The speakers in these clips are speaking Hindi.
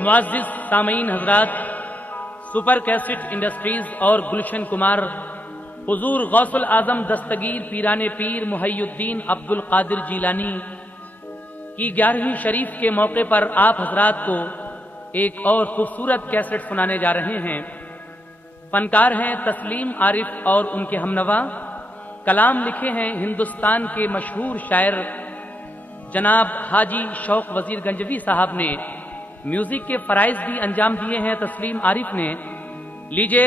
मुअज़्ज़िज़ सामीन हज़रात, सुपर कैसेट इंडस्ट्रीज और गुलशन कुमार हुजूर गौसुल आजम दस्तगीर पीराने पीर मुहय्युद्दीन अब्दुल कादिर जीलानी की 11वीं शरीफ के मौके पर आप हजरात को एक और खूबसूरत कैसेट सुनाने जा रहे हैं। फनकार हैं तस्लीम आरिफ और उनके हमनवा। कलाम लिखे हैं हिंदुस्तान के मशहूर शायर जनाब हाजी शौक वजीर गंजवी साहब ने। म्यूजिक के फराइज भी अंजाम दिए हैं तस्लीम आरिफ ने। लीजिए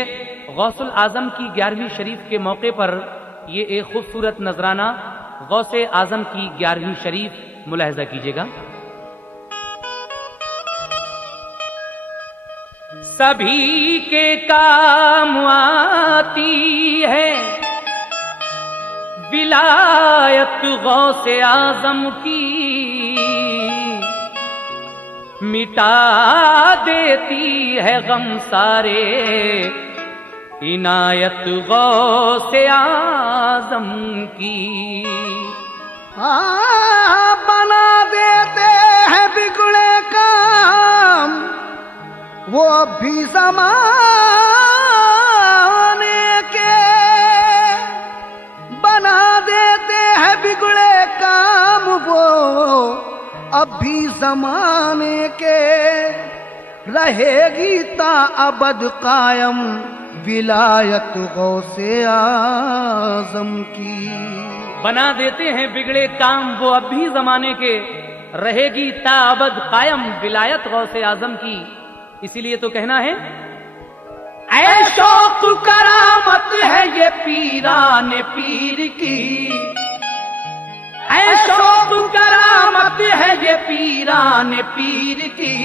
गौसुल आजम की 11वीं शरीफ के मौके पर ये एक खूबसूरत नजराना गौसे आजम की 11वीं शरीफ मुलाहिजा कीजिएगा। सभी के काम आती है विलायत गौसे आजम की, मिटा देती है गम सारे इनायत गौसे आजम की। बना देते हैं बिगड़े काम वो भी ज़माने के, बना देते हैं बिगड़े काम वो अब भी ज़माने के, रहेगी ता अबद कायम विलायत गौसे आज़म की। बना देते हैं बिगड़े काम वो अब भी जमाने के, रहेगी ता अबद कायम विलायत गौसे आजम की। इसीलिए तो कहना है ऐ शौक करामत है ये पीराने पीर की, ऐ शौक करामत है ये पीराने पीर की,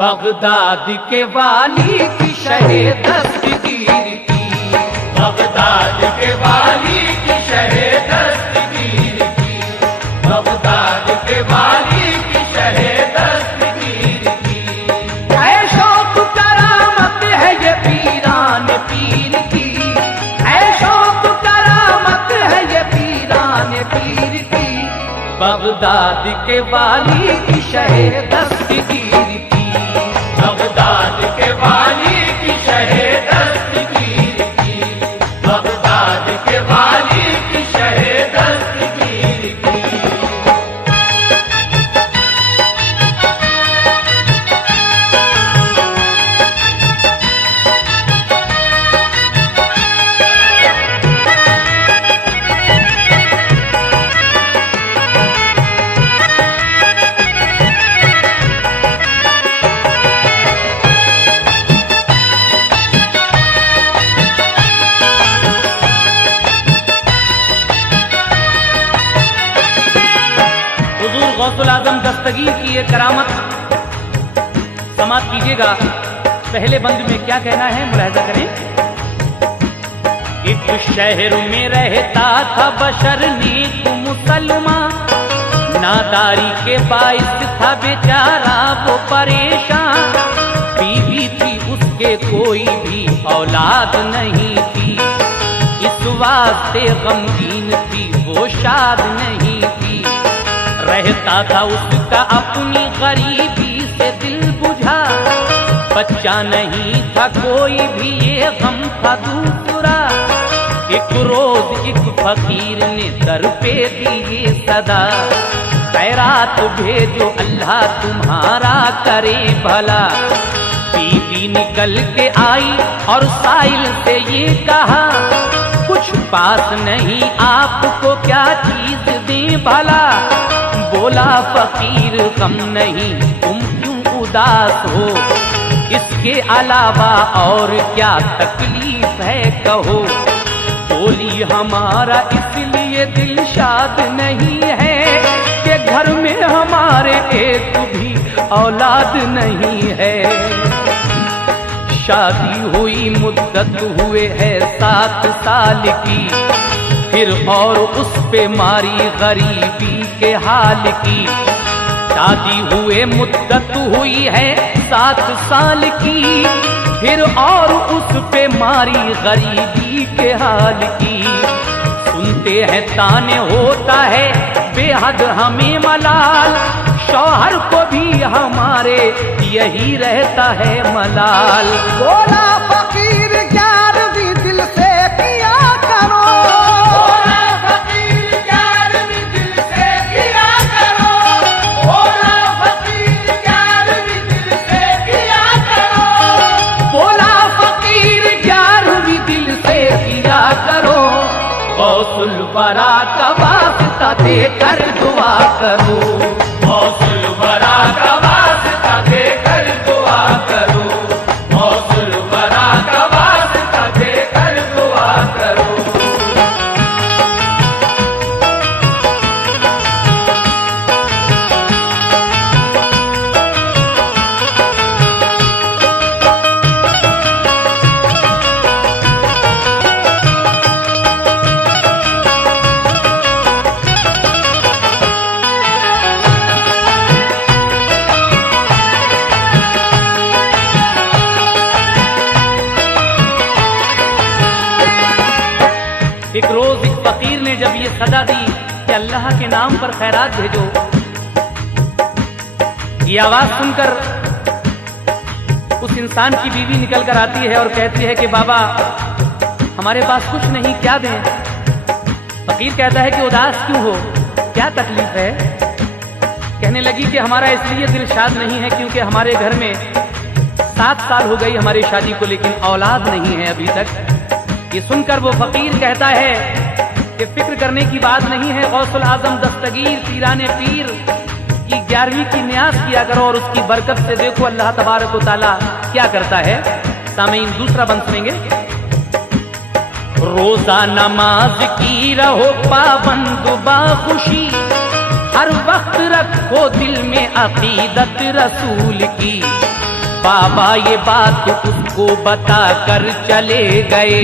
बगदाद के वाली की शहे दस्तगीर की, बगदाद के वाली की शहे दस्तगीर की, बगदाद के वाली की शहे दस्तगीर की। ऐ शौक करामत है ये पीराने पीर की, ऐ शौक करामत है ये पीराने पीर की, बगदाद के वाली की शहे दस्तगीर की, बगदाद के वाली की शहे दस्तगीर की, बगदाद के वाली की शहे दस्तगीर की। गौसुल आजम दस्तगीर की ये करामत समाप्त कीजिएगा। पहले बंद में क्या कहना है मुलाहिजा करें। एक शहर में रहता था बशर नेक मुसलमान, नादारी के बाइस था बेचारा वो परेशान, बीवी थी उसके कोई भी औलाद नहीं थी, इस वास्ते गमगीन थी वो शाद नहीं थी, रहता था उसका अपनी गरीबी से दिल बुझा, बच्चा नहीं था कोई भी ये गम था दूसरा, एक रोज एक फकीर ने दर पे दिए सदा, खैरात भेजो अल्लाह तुम्हारा करे भला। बीवी निकल के आई और साइल से ये कहा, कुछ पास नहीं आपको क्या चीज दें भला, बोला फकीर गम नहीं तुम क्यों उदास हो, इसके अलावा और क्या तकलीफ है कहो, बोली हमारा इसलिए दिल शाद नहीं है कि घर में हमारे एक भी औलाद नहीं है, शादी हुई मुद्दत हुए है 7 साल की, फिर और उस पे मारी गरीबी के हाल की, शादी हुए मुद्दत हुई है 7 साल की, फिर और उस पे मारी गरीबी के हाल की, सुनते हैं ताने होता है बेहद हमें मलाल, शौहर को भी हमारे यही रहता है मलाल। बोला फकीर 11वीं दिल से किया करो, बोला फकीर 11वीं दिल से किया करो, बोला फकीर 11वीं दिल से किया करो, बोला फकीर 11वीं दिल से किया करो। गौसुल बरा का वास्ता देकर दुआ करो, गौसुल बरा का वास्ता देकर दुआ करो, गौसुल बरा का वास्ता देकर दुआ करो। एक रोज एक फकीर ने जब ये सदा दी कि अल्लाह के नाम पर खैरात भेजो, ये आवाज सुनकर उस इंसान की बीवी निकल कर आती है और कहती है कि बाबा हमारे पास कुछ नहीं, क्या दें। फकीर कहता है कि उदास क्यों हो, क्या तकलीफ है। कहने लगी कि हमारा इसलिए दिल शाद नहीं है क्योंकि हमारे घर में 7 साल हो गई हमारी शादी को, लेकिन औलाद नहीं है अभी तक। ये सुनकर वो फकीर कहता है कि फिक्र करने की बात नहीं है, गौसुल आजम दस्तगीर पीराने पीर की 11वीं की न्यास किया करो और उसकी बरकत से देखो अल्लाह तबारक व तआला क्या करता है। सामीन दूसरा बंद सुनेंगे। रोजा नमाज की रहो पाबंद बाखुशी, हर वक्त रखो दिल में अकीदत रसूल की। बाबा ये बात उसको बता कर चले गए,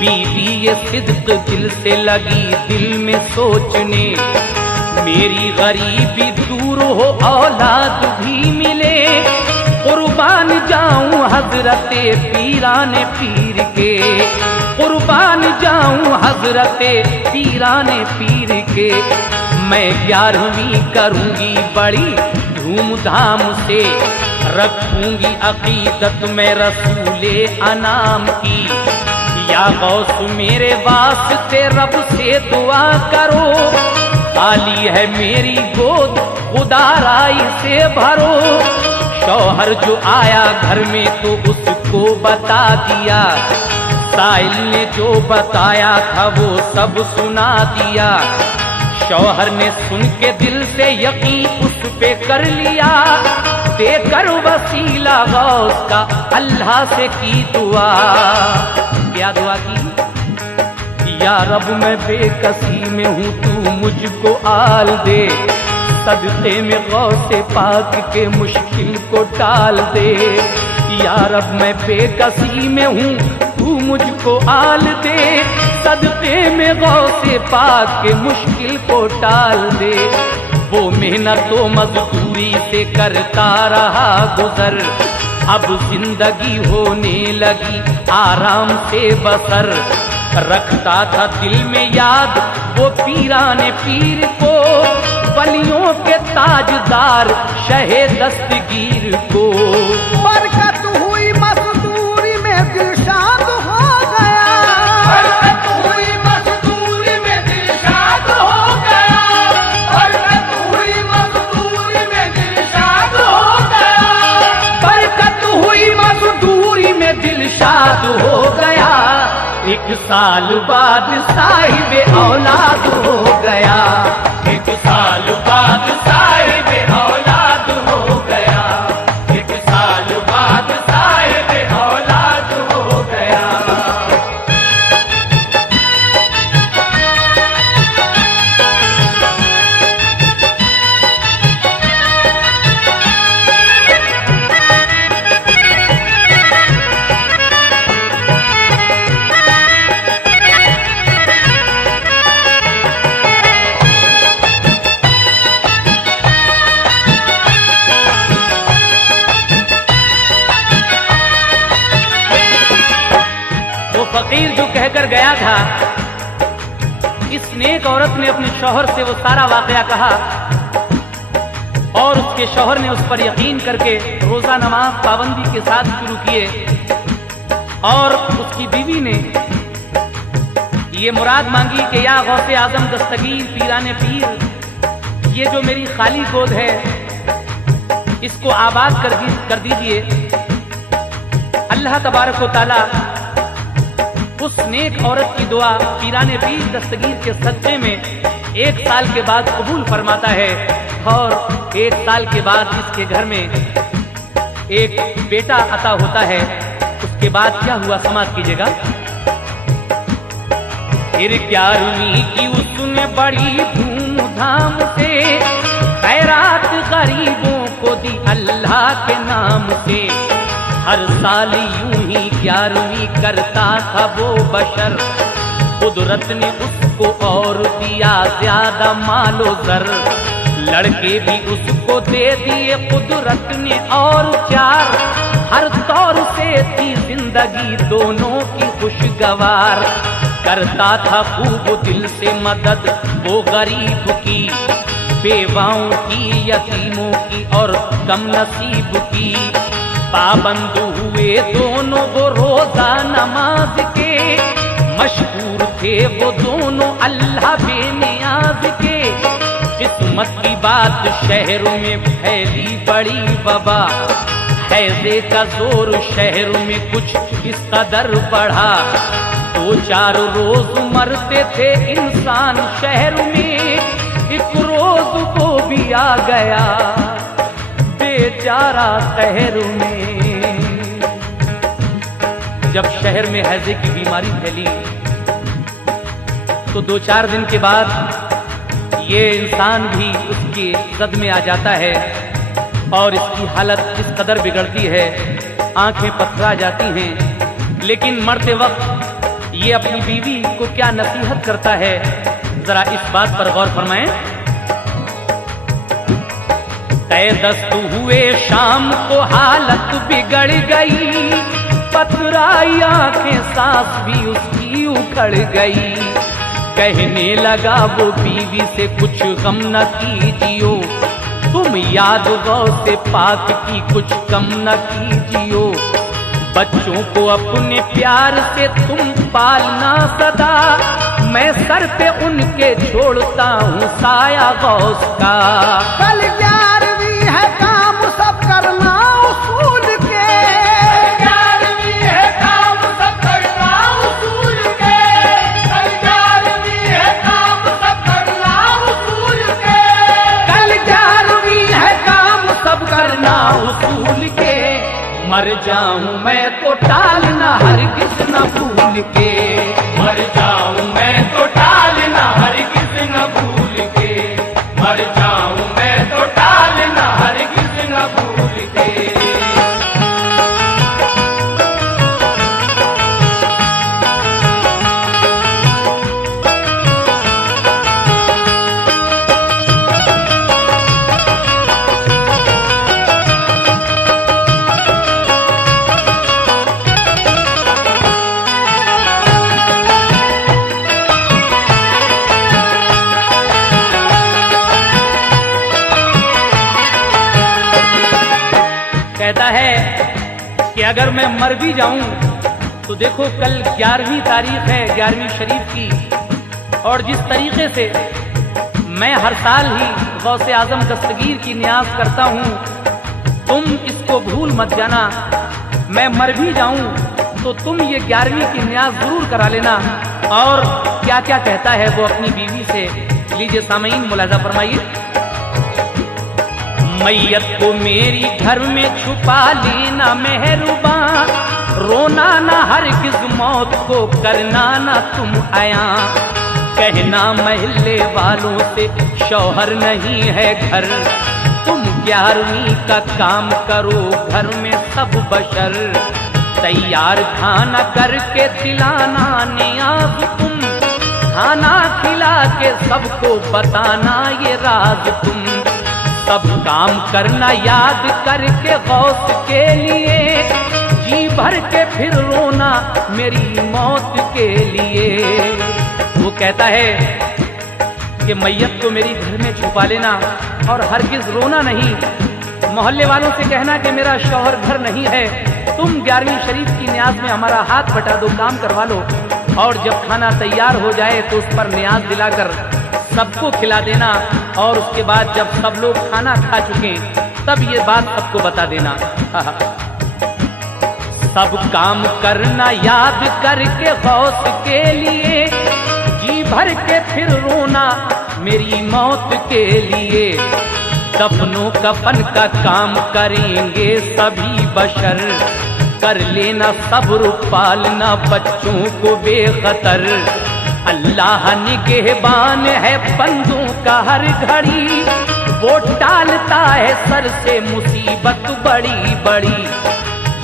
बीवी ये सिद्क दिल से लगी दिल में सोचने। मेरी गरीबी दूर हो औलाद भी मिले, कुर्बान जाऊं हजरते पीराने पीर के, कुर्बान जाऊं हजरते पीराने पीर के। मैं 11वीं करूंगी बड़ी धूमधाम से, रखूंगी अकीदत में रसूले अनाम की। या गौस मेरे वास्ते रब से दुआ करो, खाली है मेरी गोद खुदाराई से भरो। शौहर जो आया घर में तो उसको बता दिया, साइल ने जो बताया था वो सब सुना दिया। शौहर ने सुन के दिल से यकीन उस पे कर लिया, देकर वसीला गौस का अल्लाह से की दुआ। क्या दुआ की? या रब मैं बेकसी में हूँ तू मुझको आल दे, सदक़े में गौसे पाक के मुश्किल को टाल दे। या रब मैं बेकसी में हूँ तू मुझको आल दे, सदक़े में गौसे पाक के मुश्किल को टाल दे। वो मेहनत व मजदूरी से करता रहा गुजर, अब जिंदगी होने लगी आराम से बसर। रखता था दिल में याद वो पीराने पीर को, बलियों के ताजदार शहे दस्तगीर को। बरकत हुई मजदूरी में दिल शाद हो गया, बरकत हुई मजदूरी में दिल शाद हो गया, बरकत हुई मजदूरी में दिल शाद हो गया, बरकत हुई मजदूरी में दिल शाद हो गया। 1 साल बाद साहिब औलाद हो गया, 1 साल बाद साहिब औलाद हो गया, 1 साल बाद साहिब औलाद हो गया। फकीर जो कहकर गया था, इस नेक औरत ने अपने शौहर से वो सारा वाकया कहा। और उसके शौहर ने उस पर यकीन करके रोजा नमाज पाबंदी के साथ शुरू किए। और उसकी बीवी ने ये मुराद मांगी कि या गौसे आजम दस्तगीर पीराने पीर, ये जो मेरी खाली गोद है इसको आबाद कर दीजिए। अल्लाह तबारक व तआला उस नेक औरत की दुआ पीराने पीर दस्तगीर के सदक़े में 1 साल के बाद कबूल फरमाता है। और 1 साल के बाद इसके घर में एक बेटा अता होता है। उसके बाद क्या हुआ समाप्त कीजिएगा। फिर 11वीं की उसने बड़ी धूमधाम से खैरात गरीबों को दी अल्लाह के नाम से। हर साल यूं ही 11वीं करता था वो बशर, कुदरत ने उसको और दिया ज्यादा मालो जर। लड़के भी उसको दे दिए कुदरत ने और 4। हर तौर से थी जिंदगी दोनों की खुशगवार। करता था खूब दिल से मदद वो गरीब की, बेवाओं की, यतीमों की और कम नसीब की। पाबंद हुए दोनों वो रोजा नमाज के, मशहूर थे वो दोनों अल्लाह बेनियाज के। किस्मत की बात शहरों में फैली बड़ी वबा, हैजे का जोर शहरों में कुछ इस कदर बढ़ा। 2-4 रोज मरते थे इंसान शहर में, एक रोज वो भी आ गया बेचारा शहर में। जब शहर में हैजे की बीमारी फैली तो 2-4 दिन के बाद ये इंसान भी उसके जद में आ जाता है और इसकी हालत इस कदर बिगड़ती है, आंखें पथरा जाती हैं। लेकिन मरते वक्त ये अपनी बीवी को क्या नसीहत करता है, जरा इस बात पर गौर फरमाएं। तय दस्त हुए शाम को हालत बिगड़ गई, पथराई आंखें सांस भी उसकी उखड़ गई। कहने लगा वो बीवी से कुछ गम न कीजियो, तुम याद गौ से पाक की कुछ कम न कीजियो। बच्चों को अपने प्यार से तुम पालना सदा, मैं सर पे उनके छोड़ता हूँ साया गौस का। कल 11वीं है काम सब करना उसूल के, 11वीं है काम सब करना उसूल के, कल 11वीं है काम सब करना उसूल के। कल 11वीं है काम सब करना उसूल के, मर जाऊं मैं तो टालना हरगिज़ न भूल के। मर जाऊं मैं तो टालना हरगिज़ न भूल के, मर जाऊं मैं तो टालना हरगिज़ न भूल के। कहता है कि अगर मैं मर भी जाऊं तो देखो कल 11वीं तारीख है 11वीं शरीफ की, और जिस तरीके से मैं हर साल ही गौसे आजम दस्तगीर की न्याज करता हूं, तुम इसको भूल मत जाना। मैं मर भी जाऊं तो तुम ये 11वीं की न्याज जरूर करा लेना। और क्या क्या कहता है वो अपनी बीवी से, लीजिए सामईन मुलाजा फरमाइए। मैयत को मेरी घर में छुपा लेना मेहरबान, रोना ना हरगिज़ मौत को करना ना तुम आया। कहना महल्ले वालों से शौहर नहीं है घर, तुम 11वीं का काम करो घर में सब बशर। तैयार खाना करके दिलाना नियाज तुम, खाना खिला के सबको बताना ये राज तुम। सब काम करना याद करके गौस के लिए, जी भर के फिर रोना मेरी मौत के लिए। वो कहता है कि मैयत को मेरी घर में छुपा लेना और हरगिज रोना नहीं। मोहल्ले वालों से कहना कि मेरा शौहर घर नहीं है, तुम 11वीं शरीफ की न्याज में हमारा हाथ बटा दो, काम करवा लो, और जब खाना तैयार हो जाए तो उस पर न्याज दिलाकर सबको खिला देना, और उसके बाद जब सब लोग खाना खा चुके तब ये बात सबको बता देना। सब काम करना याद करके गौस के लिए, जी भर के फिर रोना मेरी मौत के लिए। दफनो कफन का काम करेंगे सभी बशर, कर लेना सब्र पालना बच्चों को बेखतर। अल्लाह निगहबान है बंदों का हर घड़ी, वो टालता है सर से मुसीबत बड़ी बड़ी।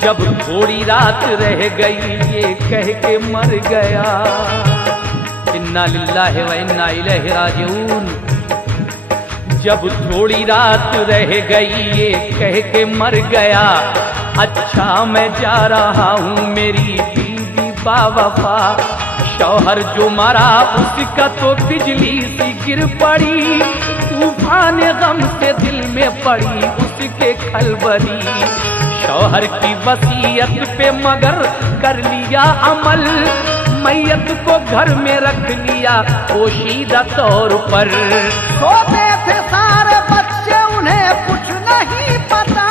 जब थोड़ी रात रह गई ये कह के मर गया, इन्ना लिल्लाहि व इन्ना इलैहि राजिऊन। जब थोड़ी रात रह गई ये कह के मर गया, अच्छा मैं जा रहा हूँ मेरी बीवी बावफा। शौहर जो मरा उसका तो बिजली सी गिर पड़ी, तूफान गम से दिल में पड़ी उसके खलबली। शौहर की वसीयत पे मगर कर लिया अमल, मैयत को घर में रख लिया पोशीदा तौर पर। सोते थे सारे बच्चे उन्हें कुछ नहीं पता,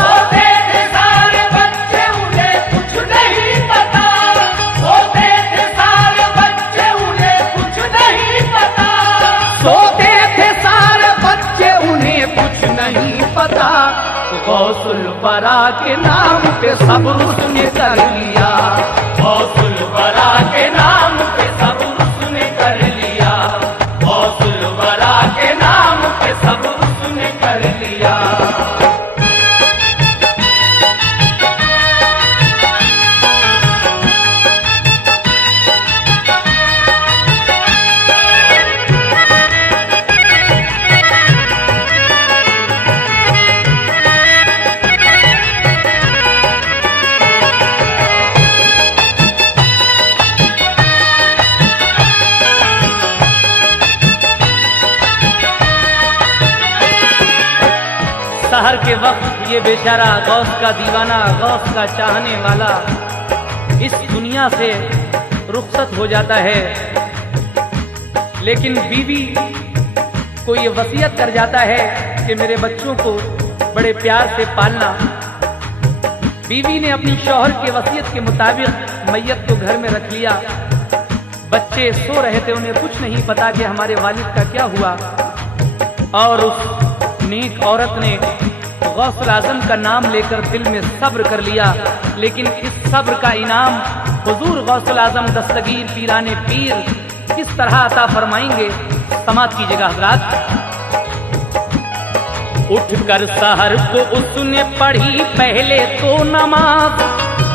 सोते थे सारे बच्चे उन्हें कुछ नहीं पता, सोते थे सारे बच्चे उन्हें कुछ नहीं पता, सोते थे सारे बच्चे उन्हें कुछ नहीं पता। गौसुल बरा के नाम पे सब्र उसने कर लिया, गौसुल बरा के नाम पे सब्र उसने कर लिया, गौसुल बरा के नाम पे सब्र उसने कर लिया। सहर के वक्त ये बेचारा गौस का दीवाना, गौस का चाहने वाला इस दुनिया से रुखसत हो जाता है, लेकिन बीवी को ये वसीयत कर जाता है कि मेरे बच्चों को बड़े प्यार से पालना। बीवी ने अपनी शौहर के वसीयत के मुताबिक मैयत को घर में रख लिया। बच्चे सो रहे थे, उन्हें कुछ नहीं पता कि हमारे वालिद का क्या हुआ, और उस नेक औरत ने गौसुल आजम का नाम लेकर दिल में सब्र कर लिया। लेकिन इस सब्र का इनाम हुजूर गौसुल आजम दस्तगीर पीराने पीर किस तरह अता फरमाएंगे, समात कीजिएगा हजरात। उठकर सहर को उसने पढ़ी पहले तो नमाज,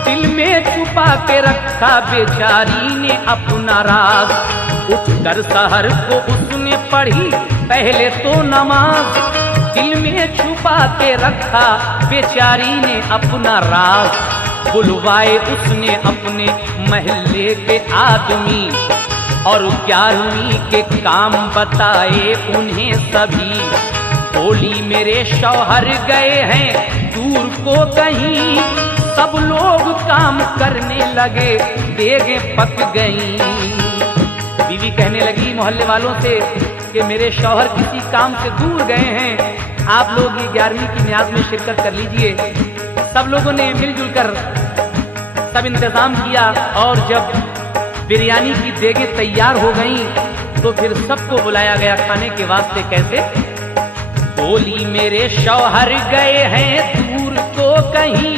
दिल में छुपा के रखा बेचारी ने अपना राज। उठकर सहर को उसने पढ़ी पहले तो नमाज, दिल में छुपा के रखा बेचारी ने अपना राज। बुलवाए उसने अपने महल्ले के आदमी, और 11वीं के काम बताए उन्हें सभी। बोली मेरे शौहर गए हैं दूर को कहीं, सब लोग काम करने लगे देगें पक गईं। बीवी कहने लगी मोहल्ले वालों से कि मेरे शौहर किसी काम से दूर गए हैं, आप लोग ये 11वीं की न्याज में शिरकत कर लीजिए। सब लोगों ने मिलजुल कर सब इंतजाम किया, और जब बिरयानी की देगें तैयार हो गईं तो फिर सबको बुलाया गया खाने के वास्ते। कैसे? बोली मेरे शौहर गए हैं दूर को कहीं,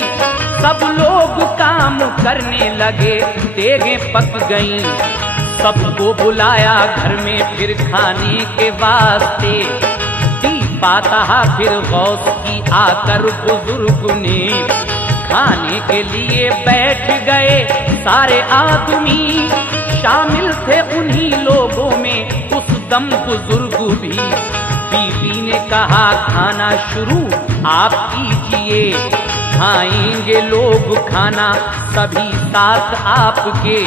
सब लोग काम करने लगे देगें पक गईं। सबको बुलाया घर में फिर खाने के वास्ते, पाता फिर गौस की आकर बुजुर्ग ने। खाने के लिए बैठ गए सारे आदमी, शामिल थे उन्हीं लोगों में उस दम बुजुर्ग भी। बीवी ने कहा खाना शुरू आप कीजिए, खाएंगे लोग खाना सभी साथ आपके।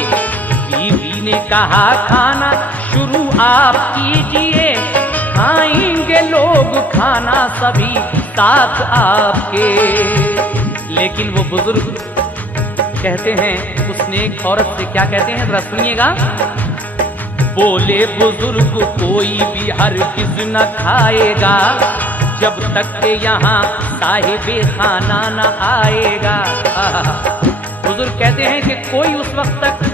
बीवी ने कहा खाना शुरू आप कीजिए, खाएंगे लोग खाना सभी साथ आपके। लेकिन वो बुजुर्ग कहते हैं, उसने एक औरत से क्या कहते हैं, जरा सुनिएगा। बोले बुजुर्ग कोई भी हरगिज न खाएगा, जब तक के यहाँ साहिबे खाना न आएगा। बुजुर्ग कहते हैं कि कोई उस वक्त तक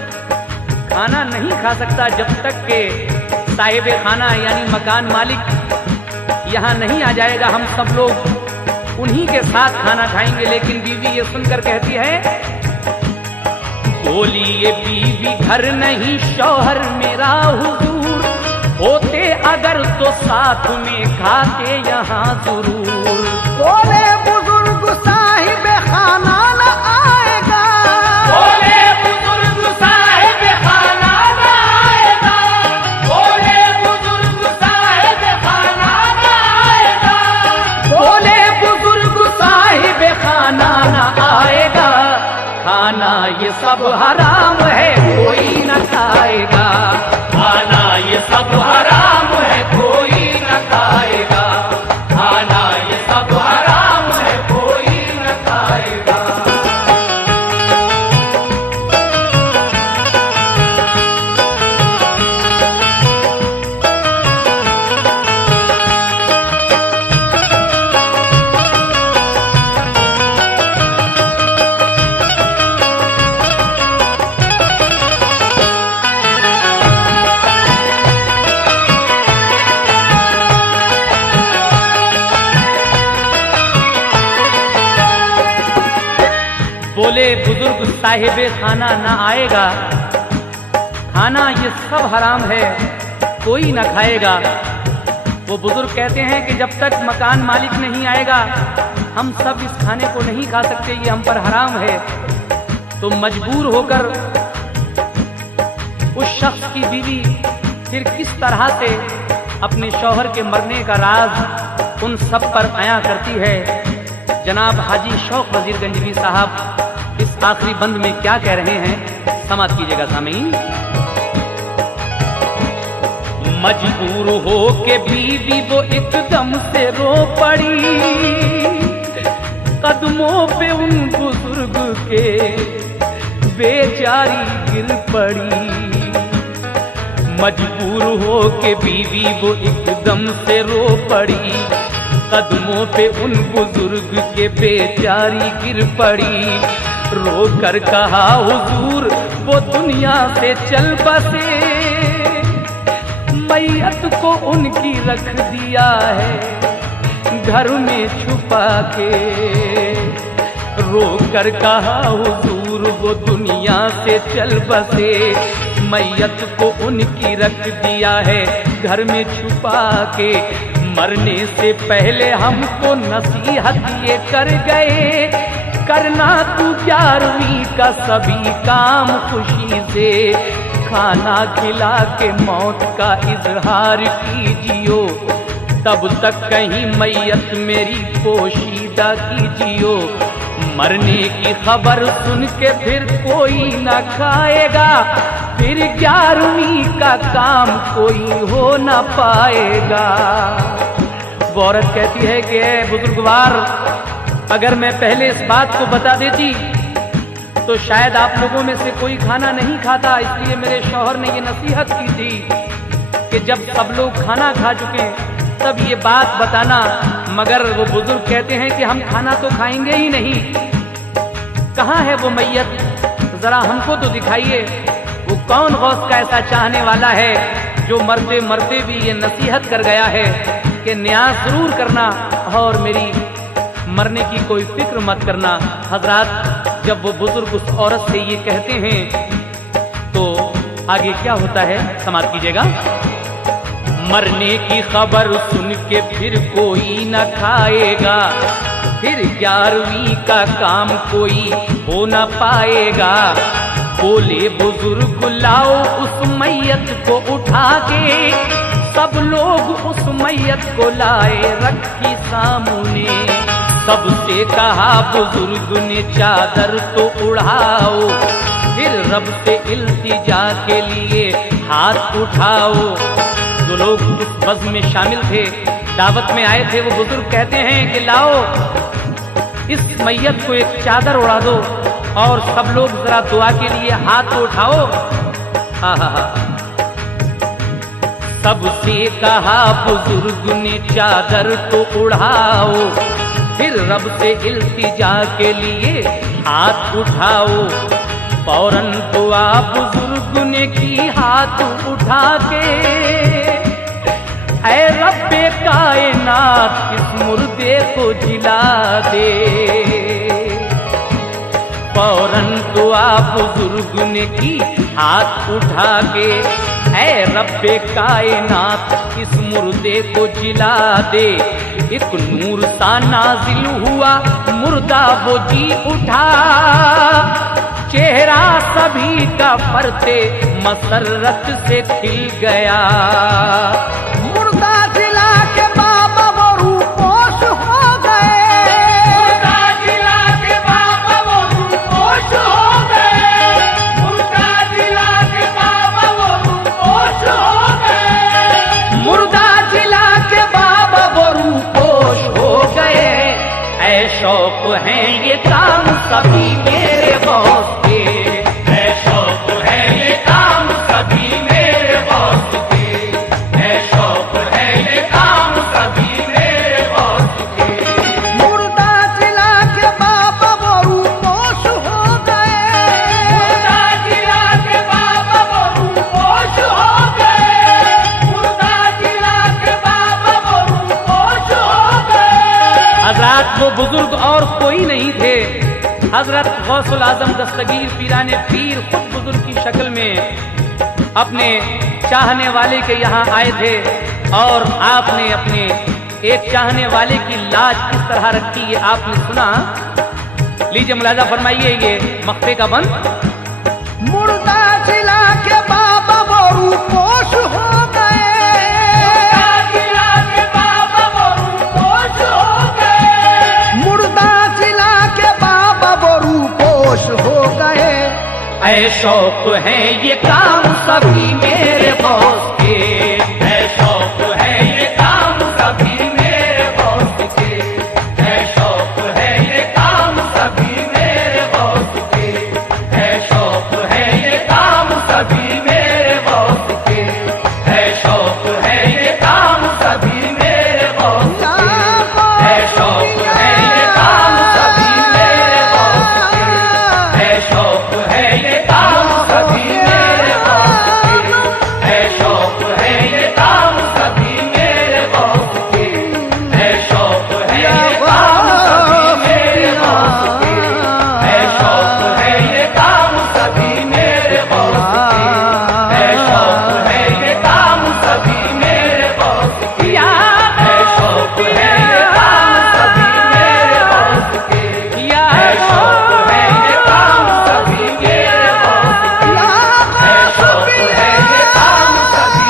खाना नहीं खा सकता जब तक के साहिबे खाना यानी मकान मालिक यहाँ नहीं आ जाएगा। हम सब लोग उन्हीं के साथ खाना खाएंगे। लेकिन बीवी ये सुनकर कहती है, बोली ये बीवी घर नहीं शौहर मेरा हुजूर, होते अगर तो साथ में खाते यहाँ जरूर। बोले बुजुर्ग साहिब खाना न आएगा, बोले बुजुर्ग साहिब खाना न आएगा, बोले बुजुर्ग साहिब खाना न आएगा, बोले बुजुर्ग साहिब खाना न आएगा, खाना ये सब हराम है कोई न खाएगा, खाना ये सब हराम है कोई न खाएगा, खाना ये सब हराम है कोई न खाएगा। बोले बुजुर्ग साहिबे खाना ना आएगा, खाना ये सब हराम है कोई ना खाएगा। वो बुजुर्ग कहते हैं कि जब तक मकान मालिक नहीं आएगा हम सब इस खाने को नहीं खा सकते, ये हम पर हराम है। तो मजबूर होकर उस शख्स की बीवी फिर किस तरह से अपने शौहर के मरने का राज उन सब पर आया करती है। जनाब हाजी शौक वजीर गंजवी साहब इस आखिरी बंद में क्या कह रहे हैं, समाप्त कीजिएगा सामीन। मजबूर हो के बीवी वो एकदम से रो पड़ी, कदमों पे उन बुजुर्ग के बेचारी गिर पड़ी। मजबूर हो के बीवी वो एकदम से रो पड़ी, कदमों पे उन बुजुर्ग के बेचारी गिर पड़ी। रो कर कहा हुजूर वो दुनिया से चल बसे, मैयत को उनकी रख दिया है घर में छुपा के। रो कर कहा हुजूर वो दुनिया से चल बसे, मैयत को उनकी रख दिया है घर में छुपा के। मरने से पहले हमको नसीहत ये कर गए, करना तू 11वीं का सभी काम खुशी से, खाना खिला के मौत का इजहार कीजियो, तब तक कहीं मैयत मेरी पोशीदा कीजियो। मरने की खबर सुन के फिर कोई न खाएगा, फिर 11वीं का काम कोई हो न पाएगा। वो औरत कहती है कि बुजुर्गवार, अगर मैं पहले इस बात को बता देती तो शायद आप लोगों में से कोई खाना नहीं खाता, इसलिए मेरे शौहर ने ये नसीहत की थी कि जब सब लोग खाना खा चुके तब ये बात बताना। मगर वो बुजुर्ग कहते हैं कि हम खाना तो खाएंगे ही नहीं। कहाँ है वो मैयत, जरा हमको तो दिखाइए। वो कौन गौस का ऐसा चाहने वाला है जो मरते मरते भी ये नसीहत कर गया है कि न्यास जरूर करना और मेरी मरने की कोई फिक्र मत करना। हजरात, जब वो बुजुर्ग उस औरत से ये कहते हैं तो आगे क्या होता है, समाप्त कीजिएगा। मरने की खबर सुन के फिर कोई न खाएगा, फिर 11वीं का काम कोई हो न पाएगा। बोले बुजुर्ग लाओ उस मैयत को उठा के, सब लोग उस मैयत को लाए रखी सामने। सबसे कहा बुजुर्ग ने चादर तो उड़ाओ, फिर रब से इल्तिजा के लिए हाथ उठाओ। जो लोग उस बज़्म में शामिल थे, दावत में आए थे, वो बुजुर्ग कहते हैं कि लाओ इस मैयत को एक चादर उड़ा दो और सब लोग जरा दुआ के लिए हाथ तो उठाओ। हा हा हा। सबसे कहा बुजुर्ग ने चादर तो उड़ाओ, फिर रब से इल्तिजा के लिए हाथ उठाओ। फौरन दुआ बुजुर्ग ने की हाथ उठा के, ऐ रब्बे कायनात इस मुर्दे को जिला दे। फौरन दुआ बुजुर्ग ने की हाथ उठा के, ऐ रब्बे कायनात इस मुर्दे को जिला दे। एक नूर सा नाजिल हुआ, मुर्दा वो जी उठा, चेहरा सभी का फरते मसरत से खिल गया। मुर्दा जिला के बाबा वो रूपोश हो गए, मुर्दा जिला के बाबा वो रूपोश हो गए, मुर्दा जिला के बाबा वो रूपोश हो गए, मुर्दा जिला के बाबा वो रूपोश हो गए। ऐ शौक हैं ये काम सभी मेरे बॉस के, ऐ शौक है ये काम सभी मेरे बॉस के, ऐ शौक है ये काम सभी मेरे बॉस के। मुर्दा जिला के बाबा वो रूपोश हो गए, मुर्दा जिला के बाबा वो रूपोश हो गए, मुर्दा जिला के बाबा वो रूपोश हो गए। हजरत वो बुजुर्ग और कोई नहीं थे, हजरत गौसुल आजम दस्तगीर पीराने पीर खुद बुजुर्ग की शक्ल में अपने चाहने वाले के यहाँ आए थे और आपने अपने एक चाहने वाले की लाज किस तरह रखी ये आपने सुना। लीजिए मुलाजा फरमाइए ये मक्ते का बंद। मुर्दा जिला के बाबा वो रूपोश हो गए, मुर्दा जिला के बाबा वो रूपोश हो गए, मुर्दा जिला के बाबा वो रूपोश हो गए। ऐ शौक है ये काम सभी मेरे बॉस के, ऐ शौक है ये काम सभी मेरे बॉस के, ऐ शौक है ये काम सभी मेरे बॉस के, ऐ शौक है ये काम सभी मेरे बॉस के, ऐ शौक है ये काम सभी मेरे बॉस के, ऐ शौक है ये काम सभी मेरे बॉस के, ऐ शौक है ये काम सभी मेरे बॉस के, ऐ शौक है ये काम सभी मेरे बॉस के, ऐ शौक है ये काम सभी मेरे बॉस के, ऐ शौक है ये काम सभी मेरे बॉस के, ऐ शौक है ये काम सभी मेरे बॉस के, या ऐ शौक है ये काम सभी मेरे बॉस के, या ऐ शौक है ये काम सभी मेरे बॉस के, ऐ शौक है ये काम सभी मेरे बॉस के, ऐ शौक है ये काम सभी मेरे बॉस के, ऐ शौक है ये काम सभी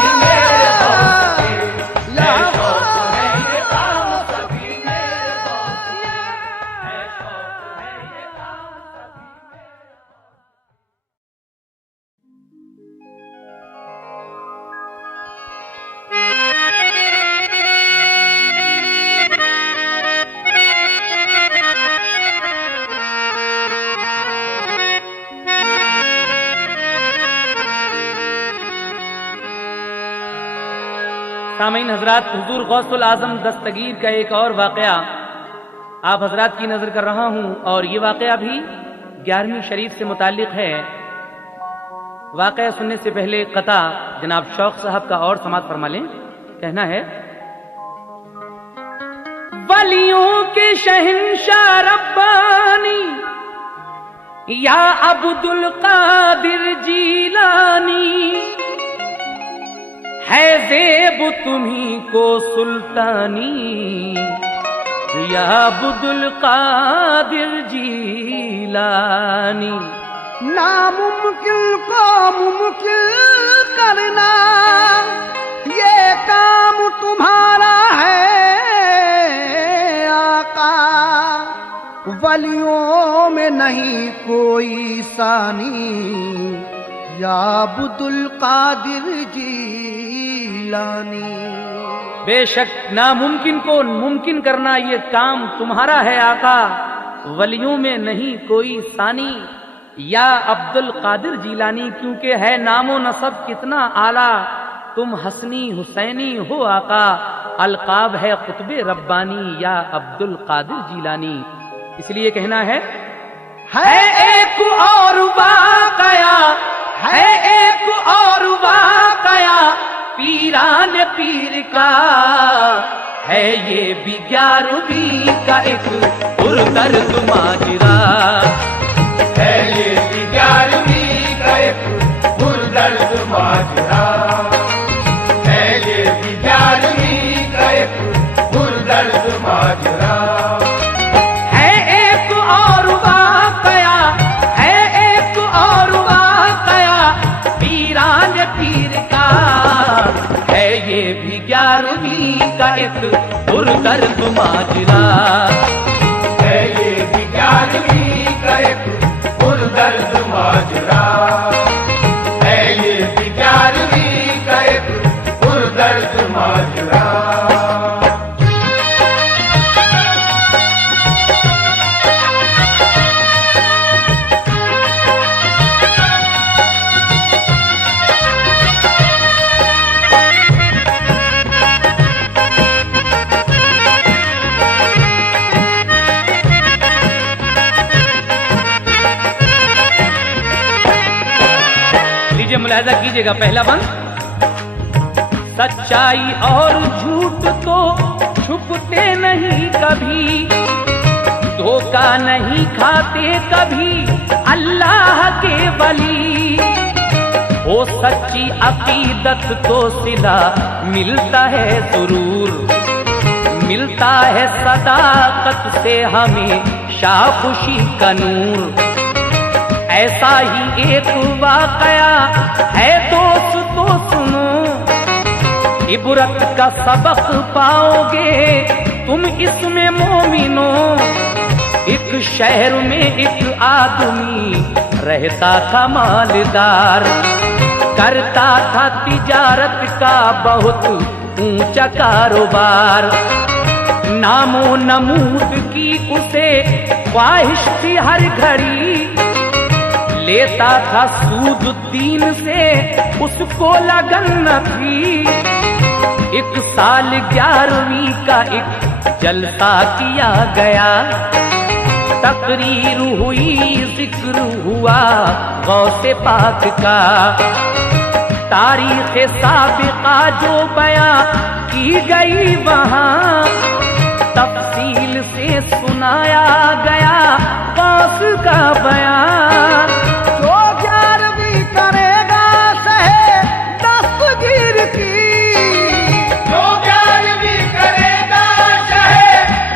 सामीन हजरात, हुजूर गौसुल आजम दस्तगीर का एक और वाकया आप हजरात की नजर कर रहा हूं और ये वाकया भी 11वीं शरीफ से मुताल्लिक है। वाकया सुनने से पहले कता जनाब शौक साहब का और समात फरमा लें। कहना है, वलियों के शहंशाह रब्बानी या अब्दुल कादिर जीलानी, है ज़ेब तुम्ही को सुल्तानी या अब्दुल कादिर जीलानी। नामुमकिन को मुमकिन करना ये काम तुम्हारा है आका, वलियों में नहीं कोई सानी या अब्दुल कादिर जीलानी। बेशक नामुमकिन को मुमकिन करना ये काम तुम्हारा है आका, वलियों में नहीं कोई सानी या अब्दुल कादिर जीलानी, क्योंकि है नामो नसब कितना आला, तुम हसनी हुसैनी हो आका, अलकाब है कुतबे रब्बानी या अब्दुल कादिर जीलानी। इसलिए कहना है एक और वाकया, है एक और वाकया पीरान पीर का, है ये भी 11वीं का एक पुरदर्द माजरा, है ये भी 11वीं का एक पुरदर्द माजरा, है ये भी 11वीं का एक पुरदर्द माजरा। है एक और वाकया, है एक और वाकया पीरान पीर का, है ये भी 11वीं का एक पुरदर्द माजरा, है ये भी 11वीं का एक पुरदर्द माजरा, है ये भी 11वीं का एक पुरदर्द माजरा। मुलाहिजा कीजिएगा पहला बंद। सच्चाई और झूठ तो छुपते नहीं कभी, धोखा नहीं खाते कभी अल्लाह के वली, हो सच्ची अकीदत तो सिला मिलता है सुरूर, मिलता है सदाकत से हमें शाखुशी का नूर। ऐसा ही एक वाकया है दोस्त तो सुनो, इबरत का सबक पाओगे तुम इसमें मोमिनो। एक शहर में एक आदमी रहता था मालदार, करता था तिजारत का बहुत ऊंचा कारोबार, नामो नमूद की उसे ख्वाहिश थी हर घड़ी, लेता था सूद दीन से उसको लगन न थी। एक साल 11वीं का एक जलसा किया गया, तकरीर हुई जिक्र हुआ गौसे पाक का, तारीख साबिका जो बयां की गई वहां, तफसील से सुनाया गया गौस का बयां। जो 11वीं करेगा सहे दस्तगीर की, जो 11वीं करेगा सहे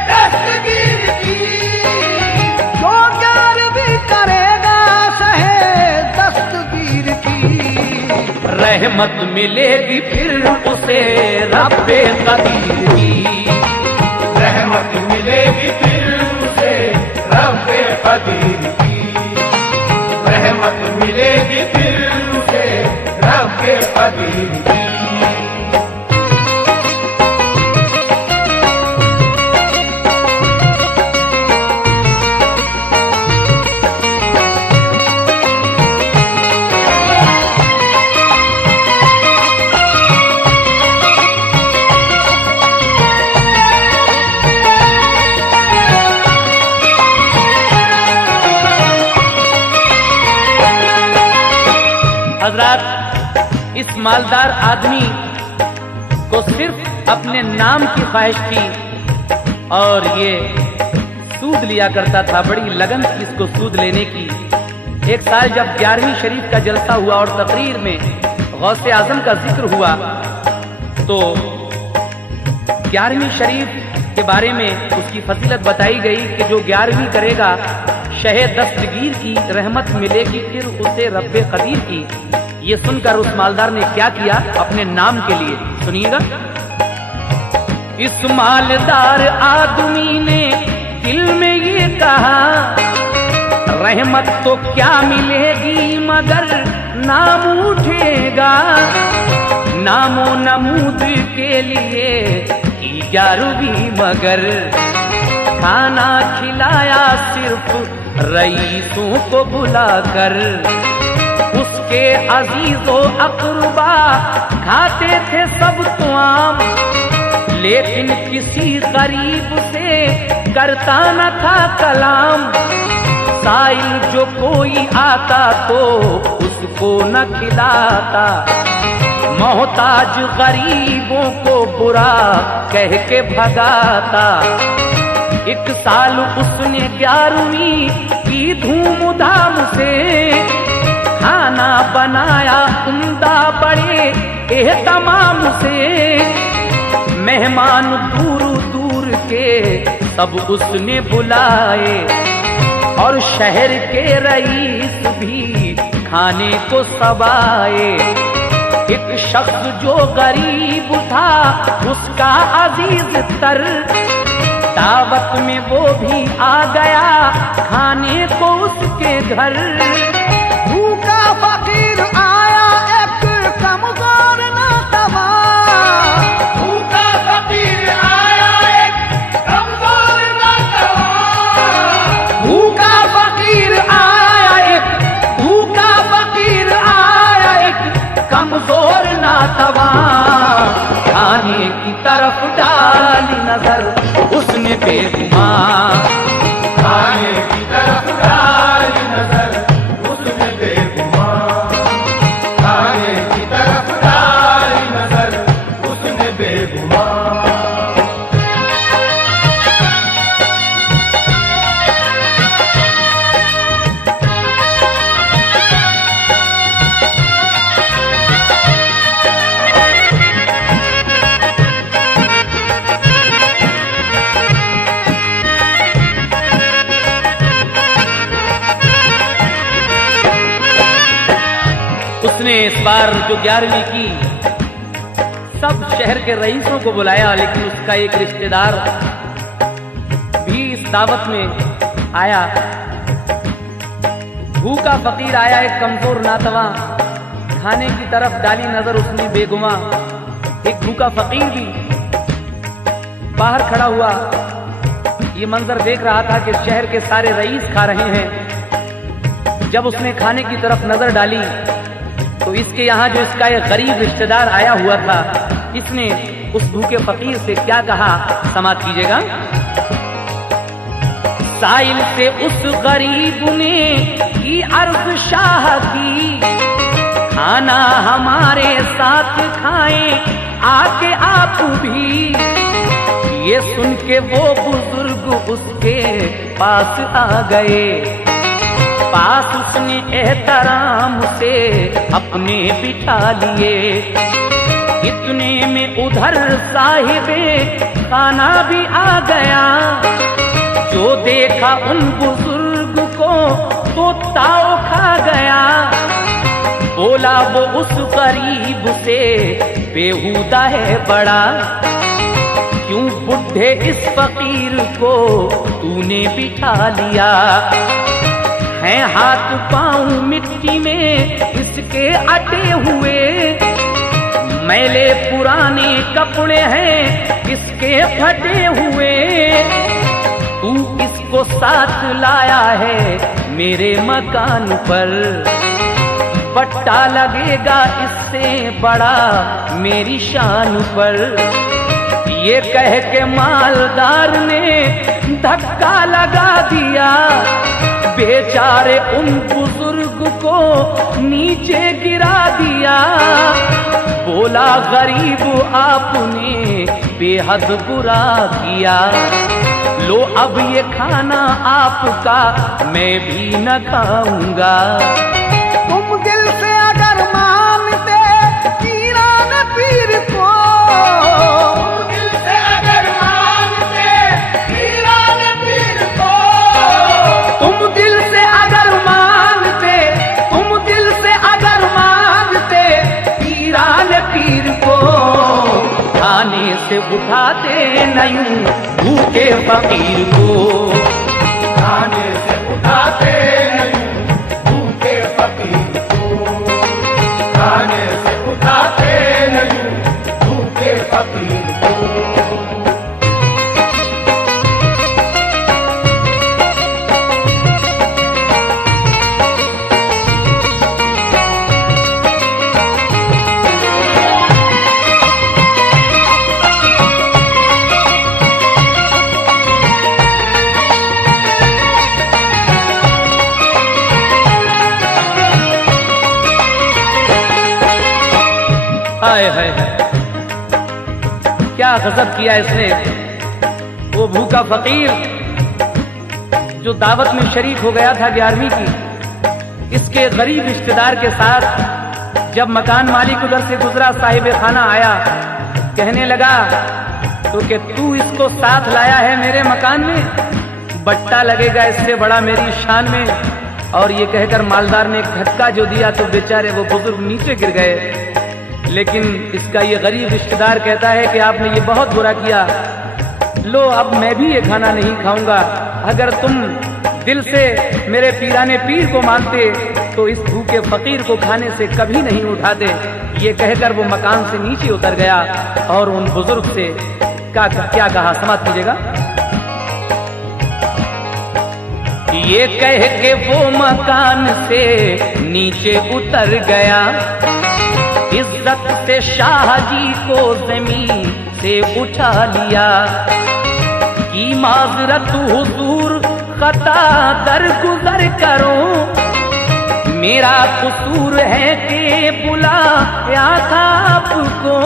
दस्तगीर की, जो 11वीं करेगा सहे दस्तगीर की, रहमत मिलेगी फिर उसे रब्बे कदीर की, रहमत मिलेगी फिर उसे रब्बे कदीर की, रहमत मिलेगी फिर उसे रब्बे कदीर की। हजरात, इस मालदार आदमी को सिर्फ अपने नाम की ख्वाहिश थी और ये सूद लिया करता था, बड़ी लगन थी इसको सूद लेने की। एक साल जब 11वीं शरीफ का जलसा हुआ और तकरीर में गौसे आजम का जिक्र हुआ, तो 11वीं शरीफ के बारे में उसकी फजीलत बताई गई कि जो 11वीं करेगा शहे दस्तगीर की, रहमत मिलेगी फिर उसे रब्बे कदीर की। ये सुनकर उस मालदार ने क्या किया अपने नाम के लिए, सुनिएगा। इस मालदार आदमी ने दिल में ये कहा, रहमत तो क्या मिलेगी मगर नाम उठेगा, नामो नमूद के लिए की 11वीं मगर, खाना खिलाया सिर्फ रईसों को बुलाकर, उसके अजीजो अकरबा खाते थे सब तो आम, लेकिन किसी गरीब से करता न था कलाम, साइल जो कोई आता तो उसको न खिलाता, मोहताज गरीबों को बुरा कह के भगाता। एक साल उसने 11वीं की धूमधाम से खाना बनाया उम्दा बड़े एहतमाम से, मेहमान दूर दूर के सब उसने बुलाए, और शहर के रईस भी खाने को सब आए। एक शख्स जो गरीब था उसका अजीज तर, दावत में वो भी आ गया खाने को उसके घर। भूखा फकीर आया एक कमजोर नातवा, भूखा फकीर आया एक कमजोर नातवा, भूखा फकीर आया एक, भूखा फकीर आया एक कमजोर नातवा, खाने की तरफ डाली नजर उसने बेगुमान, खाने की तरफ डाली नजर उसने बेगुमान, खाने की तरफ डाली नजर उसने बेगुमान। उसने इस बार जो 11वीं की सब शहर के रईसों को बुलाया, लेकिन उसका एक रिश्तेदार भी इस दावत में आया। भूखा फकीर आया एक कमजोर नातवा, खाने की तरफ डाली नजर उसने बेगुमा। एक भूखा फकीर भी बाहर खड़ा हुआ, ये मंजर देख रहा था कि शहर के सारे रईस खा रहे हैं। जब उसने खाने की तरफ नजर डाली तो इसके यहाँ जो इसका एक गरीब रिश्तेदार आया हुआ था, इसने उस भूखे फकीर से क्या कहा, समाप्त कीजिएगा। साइल से उस गरीब ने की अर्ज शाह की, खाना हमारे साथ खाएं आके आप भी। ये सुन के वो बुजुर्ग उसके पास आ गए, पास उसने एहतराम से अपने बिठा लिए। इतने में उधर साहिबे खाना भी आ गया, जो देखा उन बुजुर्ग को तो ताव खा गया। बोला वो उस गरीब से, बेहुदा है बड़ा, क्यों बुढ़े इस फकीर को तूने बिठा लिया। हैं हाथ पांव मिट्टी में इसके अटे हुए, मैले पुराने कपड़े हैं इसके फटे हुए। तू इसको साथ लाया है मेरे मकान पर, पट्टा लगेगा इससे बड़ा मेरी शान पर। ये कह के मालदार ने धक्का लगा दिया, बेचारे उन बुजुर्ग को नीचे गिरा दिया। बोला गरीब आपने बेहद बुरा किया, लो अब ये खाना आपका मैं भी न खाऊंगा। तुम दिल से अगर मानते पीरान पीर को, दिल से अगर मानते पीरान पीर को, तुम दिल से अगर मानते, तुम दिल से अगर मानते पीरान पीर को, खाने से उठाते नहीं भूखे फकीर को। हाय हाय हाय, क्या गजब किया इसने। वो भूखा फकीर जो दावत में शरीक हो गया था 11वीं की, इसके गरीब रिश्तेदार के साथ जब मकान मालिक उधर से गुजरा, साहिब खाना आया, कहने लगा तो कि तू इसको साथ लाया है मेरे मकान में, बट्टा लगेगा इससे बड़ा मेरी शान में। और ये कहकर मालदार ने एक धक्का जो दिया तो बेचारे वो बुजुर्ग नीचे गिर गए। लेकिन इसका ये गरीब रिश्तेदार कहता है कि आपने ये बहुत बुरा किया, लो अब मैं भी ये खाना नहीं खाऊंगा। अगर तुम दिल से मेरे पीराने पीर को मानते तो इस भूखे फकीर को खाने से कभी नहीं उठाते। ये कहकर वो मकान से नीचे उतर गया और उन बुजुर्ग से क्या कहा, समाप्त कीजिएगा। ये कह के वो मकान से नीचे उतर गया, इज्जत से शाह जी को जमीन से उठा लिया। की माजरत हुजूर खता दरगुजर करो, मेरा कसूर है कि बुलाया था आपको।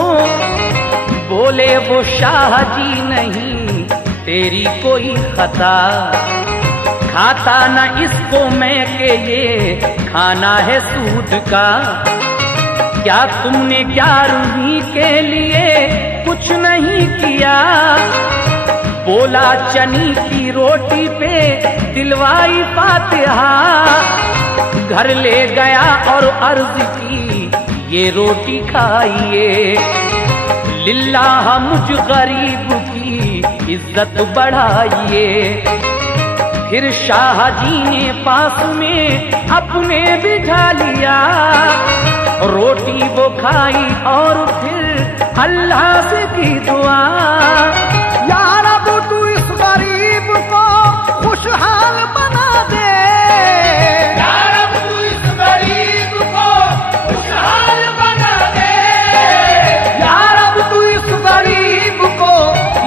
बोले वो शाह जी नहीं तेरी कोई खता, खाता न इसको मैं के ये खाना है सूद का। क्या तुमने 11वीं के लिए कुछ नहीं किया, बोला चनी की रोटी पे दिलवाई फातिहा। घर ले गया और अर्ज की ये रोटी खाइए, लिल्लाह मुझ गरीब की इज्जत बढ़ाइए। फिर शाह जी ने पास में अपने बिठा लिया, रोटी वो खाई और फिर अल्लाह से की दुआ। या रब तू इस गरीब को खुशहाल बना दे, या रब तू इस गरीब को खुशहाल बना दे, या रब तू इस गरीब को,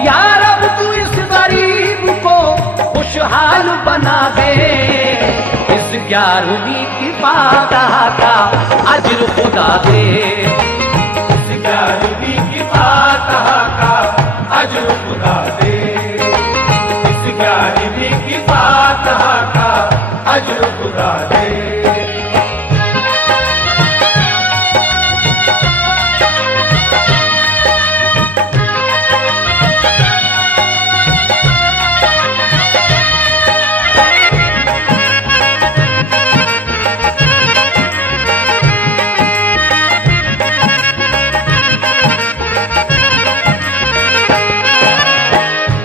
या रब तू इस गरीब को खुशहाल बना दे। इस 11वीं की फातिहा का अज्र खुदा दे, इस 11वीं की फातिहा का अज्र खुदा दे, इस 11वीं की फातिहा का अज्र खुदा दे।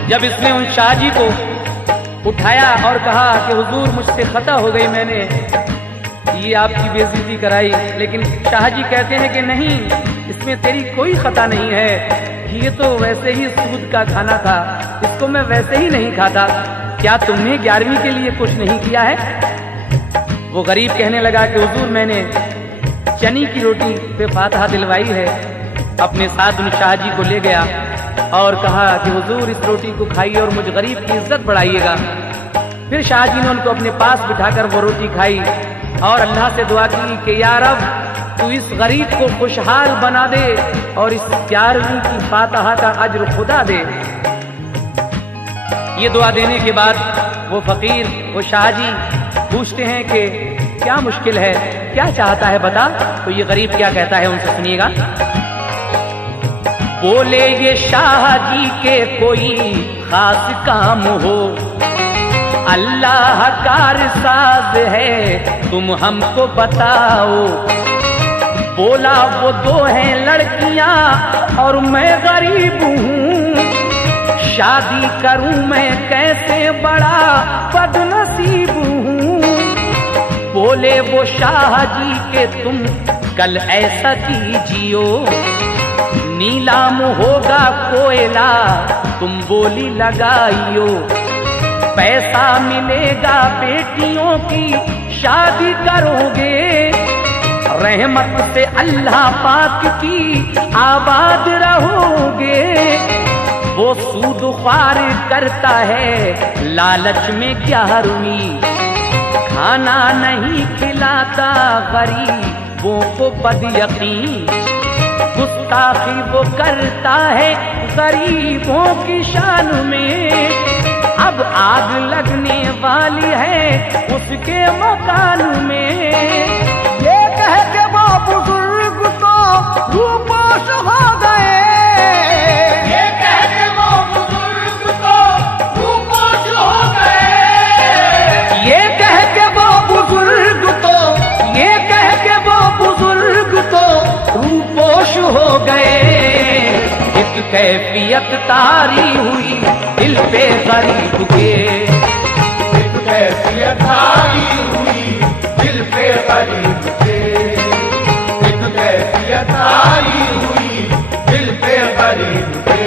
जब इसने उन शाह जी को उठाया और कहा कि हुजूर मुझसे खता हो गई, मैंने ये आपकी बेइज्जती कराई। लेकिन शाह जी कहते हैं कि नहीं, इसमें तेरी कोई खता नहीं है, ये तो वैसे ही सूद का खाना था, इसको मैं वैसे ही नहीं खाता। क्या तुमने 11वीं के लिए कुछ नहीं किया है? वो गरीब कहने लगा कि हुजूर मैंने चनी की रोटी पे फातिहा दिलवाई है। अपने साथ उन शाह जी को ले गया और कहा कि हुजूर इस रोटी को खाइए और मुझ गरीब की इज्जत बढ़ाइएगा। फिर शाह जी ने उनको अपने पास बिठाकर वो रोटी खाई और अल्लाह से दुआ की कि या रब तू इस गरीब को खुशहाल बना दे और इस 11वीं की फातिहा का अज्र खुदा दे। ये दुआ देने के बाद वो फकीर, वो शाह जी पूछते हैं कि क्या मुश्किल है, क्या चाहता है बता। तो ये गरीब क्या कहता है, उनसे सुनिएगा। बोले ये शाह जी के कोई खास काम हो, अल्लाह कारसाज है तुम हमको बताओ। बोला वो 2 हैं लड़कियां और मैं गरीब हूँ, शादी करूं मैं कैसे बड़ा बदनसीब हूँ। बोले वो शाह जी के तुम कल ऐसा कीजियो, नीलाम होगा कोयला तुम बोली लगाइयो। पैसा मिलेगा बेटियों की शादी करोगे, रहमत से अल्लाह पाक की आबाद रहोगे। वो सूद ख्वार करता है लालच में 11वीं, खाना नहीं खिलाता गरीबों को बदयकीन। गुस्ताखी वो करता है गरीबों की शान में, अब आग लगने वाली है उसके मकान में। ये कह के वो बुजुर्ग तो रूपोश हो गए, ये कह के वो बुजुर्ग तो रूपोश हो गए, ये कह के वो बुजुर्ग तो, ये कह के वो बुजुर्ग तो रूपोश हो गए। एक कैफियत तारी हुई दिल पे गरीब के, एक कैफियत तारी हुई दिल पे गरीब के, एक कैफियत तारी हुई दिल पे गरीब के।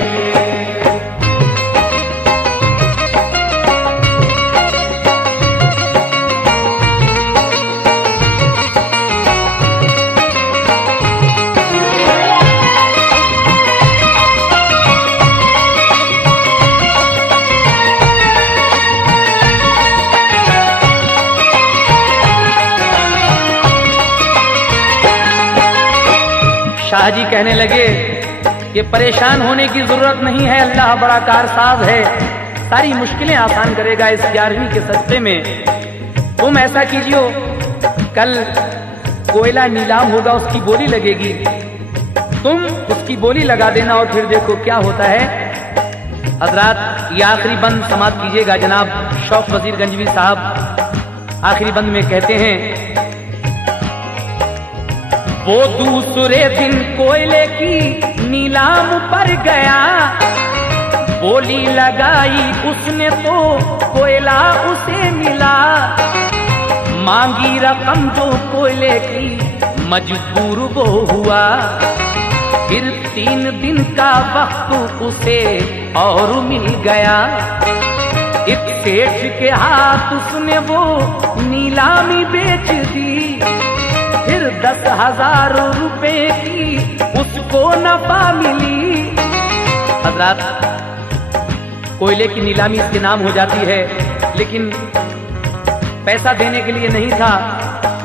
शाह जी कहने लगे कि परेशान होने की जरूरत नहीं है, अल्लाह बड़ा कारसाज है, सारी मुश्किलें आसान करेगा इस 11वीं के सस्ते में। तुम ऐसा कीजियो, कल कोयला नीलाम होगा, उसकी बोली लगेगी, तुम उसकी बोली लगा देना और फिर देखो क्या होता है। हजरात ये आखिरी बंद समाप्त कीजिएगा। जनाब शौक वजीर गंजवी साहब आखिरी बंद में कहते हैं, वो दूसरे दिन कोयले की नीलाम पर गया, बोली लगाई उसने तो कोयला उसे मिला, मांगी रकम जो कोयले की मजबूर वो हुआ, फिर 3 दिन का वक्त उसे और मिल गया। एक सेठ के हाथ उसने वो नीलामी बेच दी, फिर 10,000 रुपए की उसको नफा मिली। हजरात कोयले की नीलामी इसके नाम हो जाती है, लेकिन पैसा देने के लिए नहीं था,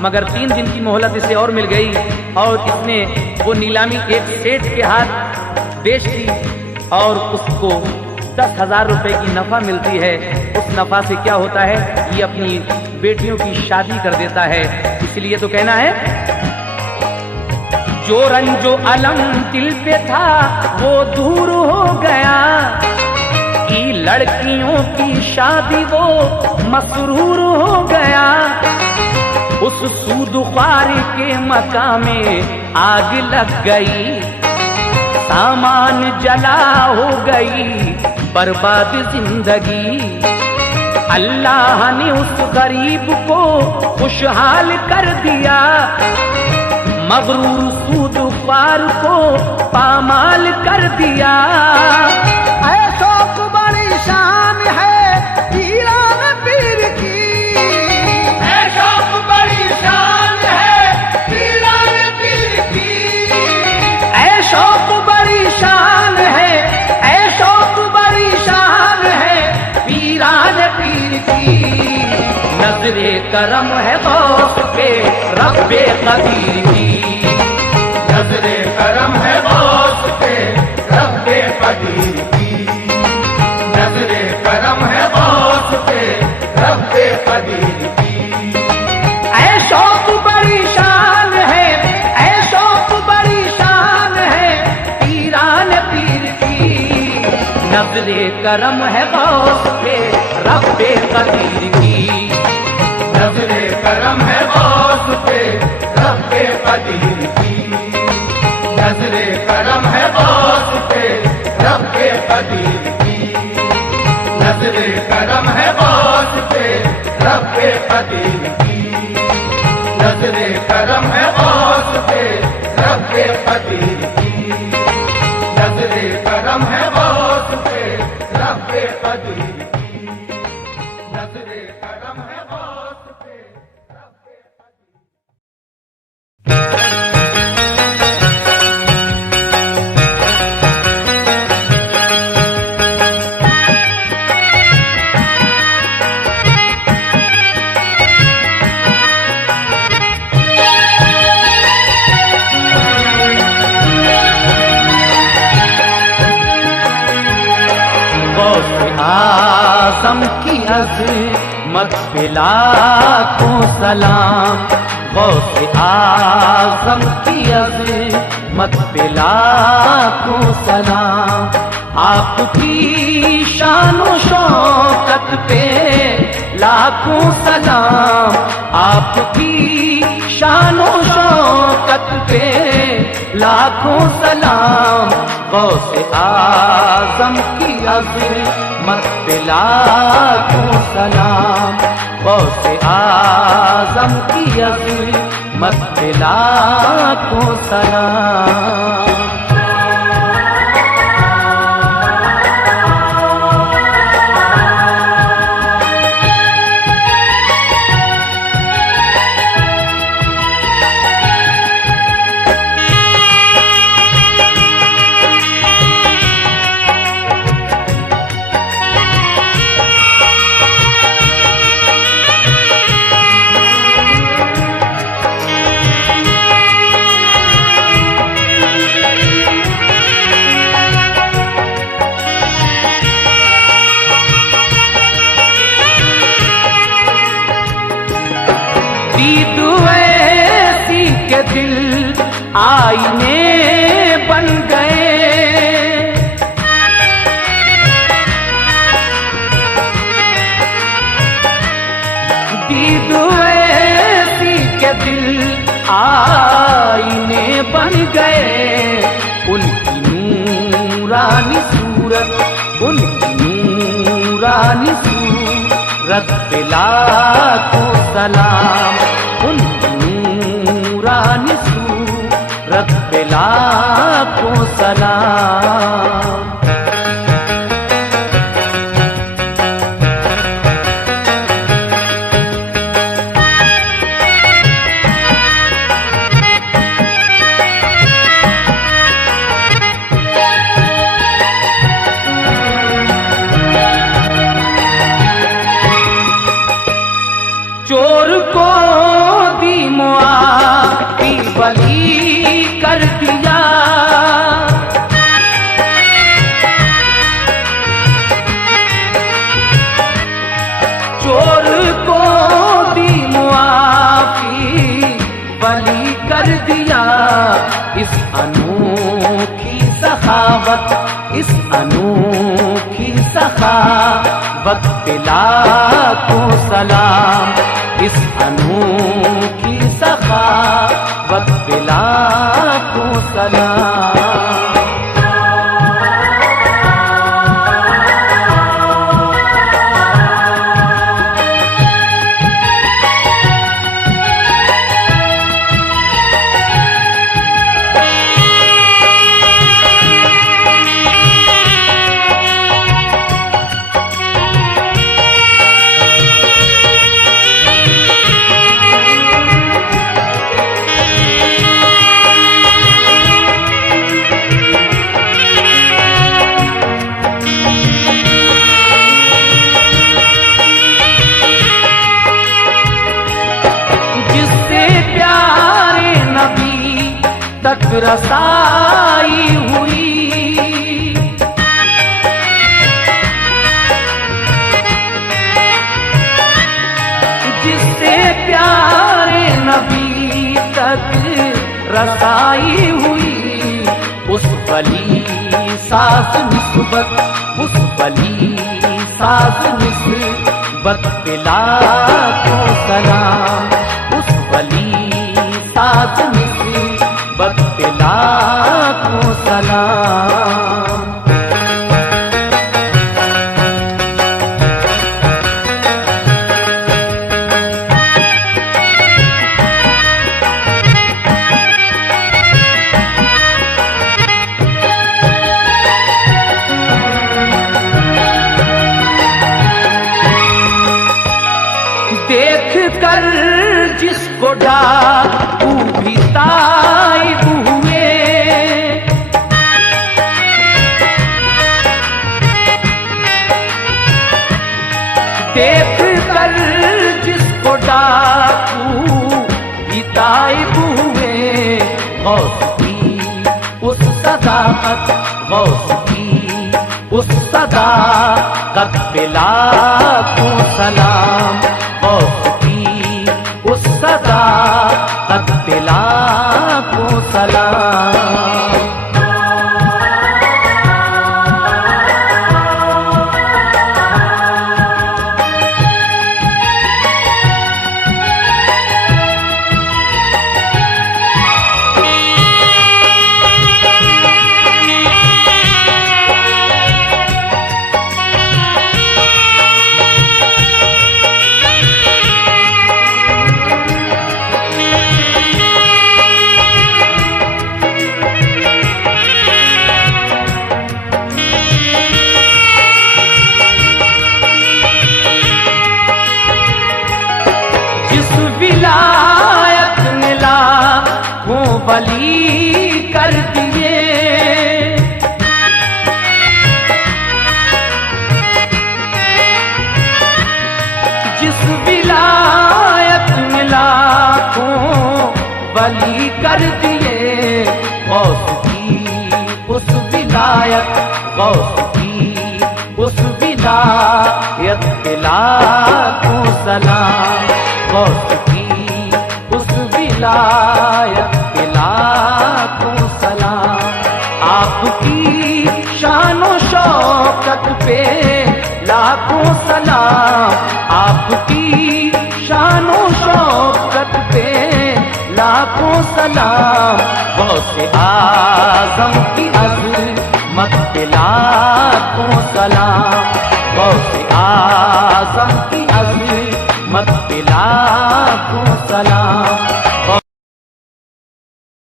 मगर 3 दिन की मोहलत इसे और मिल गई और इसने वो नीलामी एक सेठ के हाथ बेच दी और उसको 10,000 रुपए की नफा मिलती है। उस नफा से क्या होता है, ये अपनी बेटियों की शादी कर देता है। इसलिए तो कहना है, जो रंजो अलम दिल पे था वो दूर हो गया, कि लड़कियों की शादी वो मसरूर हो गया। उस सूदख्वार के मकान में आग लग गई, सामान जला हो गई बर्बाद जिंदगी। अल्लाह ने उस गरीब को खुशहाल कर दिया, मगरूर सूदख्वार को पामाल कर दिया। ऐसो को बड़ी शान है पीरान पीर की, ऐसो को बड़ी शान है पीरान पीर की, ऐसो को बड़ी शान है, ऐसो को बड़ी शान है पीरान पीर की। नजरे करम है गौस के रब्बे कदीर की, नजरे करम है गौस के रब्बे कदीर की, नजरे करम है गौस के रब्बे कदीर की। ऐसो को बड़ी शान है, ऐसो को बड़ी शान है पीरान पीर की। नजरे करम है गौस के रब्बे कदीर की, नजरे करम है गौस के रब्बे कदीर की, नजरे करम है गौस के रब्बे कदीर की, नजरे करम है गौस के रब्बे कदीर की, नजरे करम है गौस के रब्बे कदीर की, नजरे करम है गौस के रब्बे कदीर की, नजरे करम है गौस के रब्बे कदीर की। की अज़मत पे लाखों सलाम, गौसे आज़म की अज़मत पे लाखों सलाम। आपकी शानो शौकत पे लाखों सलाम, आपकी शानो शौकत पे लाखों सलाम। गौसे आज़म की अज़मत पे लाखों सलाम, गौसे आज़म की अज़मत पे लाखों सलाम। दीद ऐसी के दिल आईने बन गए, दीद ऐसी के दिल आईने बन गए। उनकी नूरानी सूरत, उनकी नूरानी सूरत पे लाखों सलाम, उनकी नूरानी सूरत पे लाखों सलाम। चोर को दी मुआफ़ी बली कर दिया, चोर को दी मुआफ़ी बली कर दिया। इस अनोखी सखावत, इस अनोखी सखावत पे लाखों सलाम, इस अनोखी सखावत पे लाखों सलाम। तक रसाई हुई, जिससे प्यारे नबी तक रसाई हुई। उस वली साज निस्बत, उस वली साज निस्बत पे लाखों सलाम, उस वली साज निस्बत पे लाखों सलाम। देख कर जिसको डाकू भी ताइब हुए, देख कर जिसको डाकू भी ताइब हुए। गौस की उस सदाकत, गौस की उस सदाकत पे लाखों सलाम, गौस की उस सदाकत पे लाखों सलाम। विलायत ने लाखों वली कर दिए, जिस विलायत ने लाखों वली कर दिए, गौस की उस विलायत, गौस की उस विलायत पे लाखों सलाम, गौस की उस विलायत पे लाखों सलाम। आपकी शानो शौकत पे लाखों सलाम, आपकी शानो शौकत पे लाखों सलाम। गौसे आज़म की अज़मत पे लाखों सलाम, गौसे आज़म की अज़मत पे लाखों सलाम।